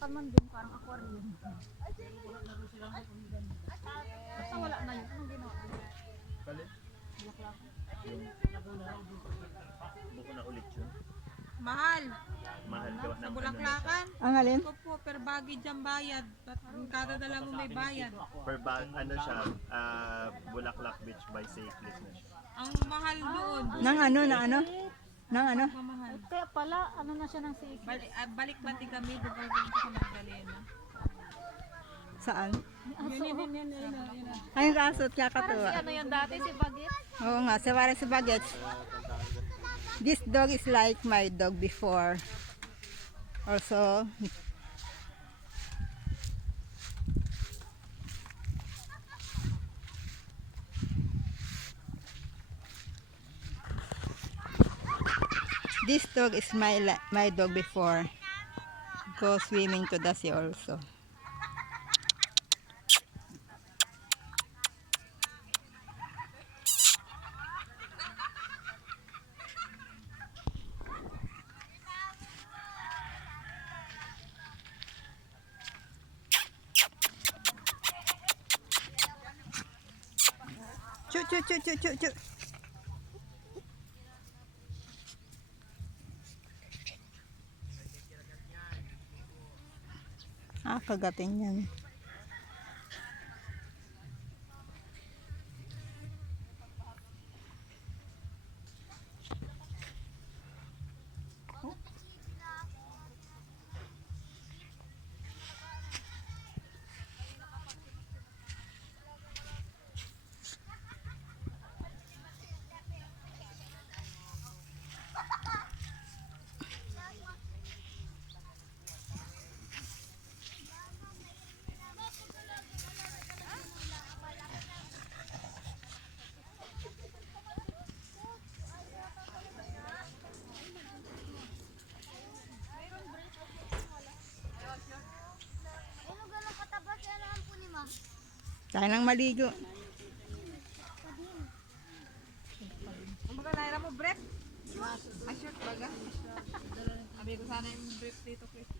bulaklakan man din, parang aquarium. Basta wala na yun. Anong ginawa? Palit? Bulaklakan. Buko na ulit yun. Mahal. Mahal gawa Sa ng Bulaklakan. Ang alin? Ito po, per bagay dyan bayad. Kada dala mo may bayad. per bag, ano siya, Bulaklak Beach by Cyclist na siya. Ang mahal doon. Nang ano, na ano? Nang ano? Mamahal. Kaya pala, ano na siya ng sikip. Balik pati kami doon sa Magdalena. Saan? Yun. Ayun kaso, Parang kakatuwa. si ano yan dati, si Bagit. Oo nga, sa parang sa bagets. This dog is like my dog before. Also, this dog is my dog before. Go swimming to the sea also. Chu chu chu chu chu chu. Ah, kagatin yan. Tayo nang maligo. Ang mga naira mo, brief? Ay, short baga. Sabi ko sana yung brief dito, Chris.